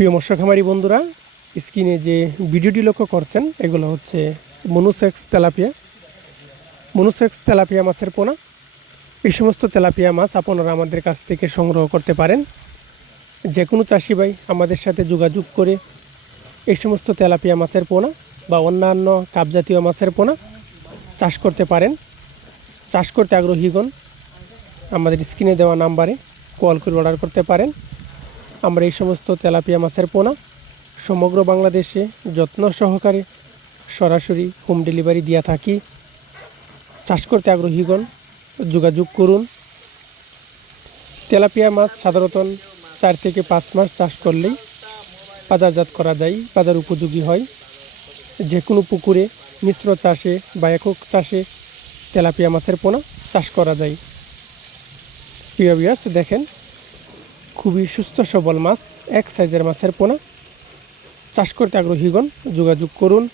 প্রিয় মৎস্য খামারি বন্ধুরা, স্ক্রিনে যে ভিডিওটি লক্ষ্য করছেন, এগুলো হচ্ছে মনুসেক্স তেলাপিয়া। মনুসেক্স তেলাপিয়া মাছের পোনা। এই সমস্ত তেলাপিয়া মাছ আপনারা আমাদের কাছ থেকে সংগ্রহ করতে পারেন। যে কোনো চাষি ভাই আমাদের সাথে যোগাযোগ করে এই সমস্ত তেলাপিয়া মাছের পোনা বা অন্যান্য কাপজাতীয় মাছের পোনা চাষ করতে পারেন। চাষ করতে আগ্রহীগণ আমাদের স্ক্রিনে দেওয়া নাম্বারে কল করে অর্ডার করতে পারেন। আমরা এই সমস্ত তেলাপিয়া মাছের পোনা সমগ্র বাংলাদেশে যত্ন সহকারে সরাসরি হোম ডেলিভারি দিয়ে থাকি। চাষ করতে আগ্রহীগণ, যোগাযোগ করুন। তেলাপিয়া মাছ সাধারণত চার থেকে পাঁচ মাস চাষ করলেই বাজারজাত করা যায়, বাজার উপযোগী হয়। যে কোনো পুকুরে মিশ্র চাষে বা একক চাষে তেলাপিয়া মাছের পোনা চাষ করা যায়। প্রিয় দেখেন খুবই সুস্থ সবল মাছ এক সাইজের মাছের পোনা। চাষ করতে আগ্রহীগণ যোগাযোগ করুন।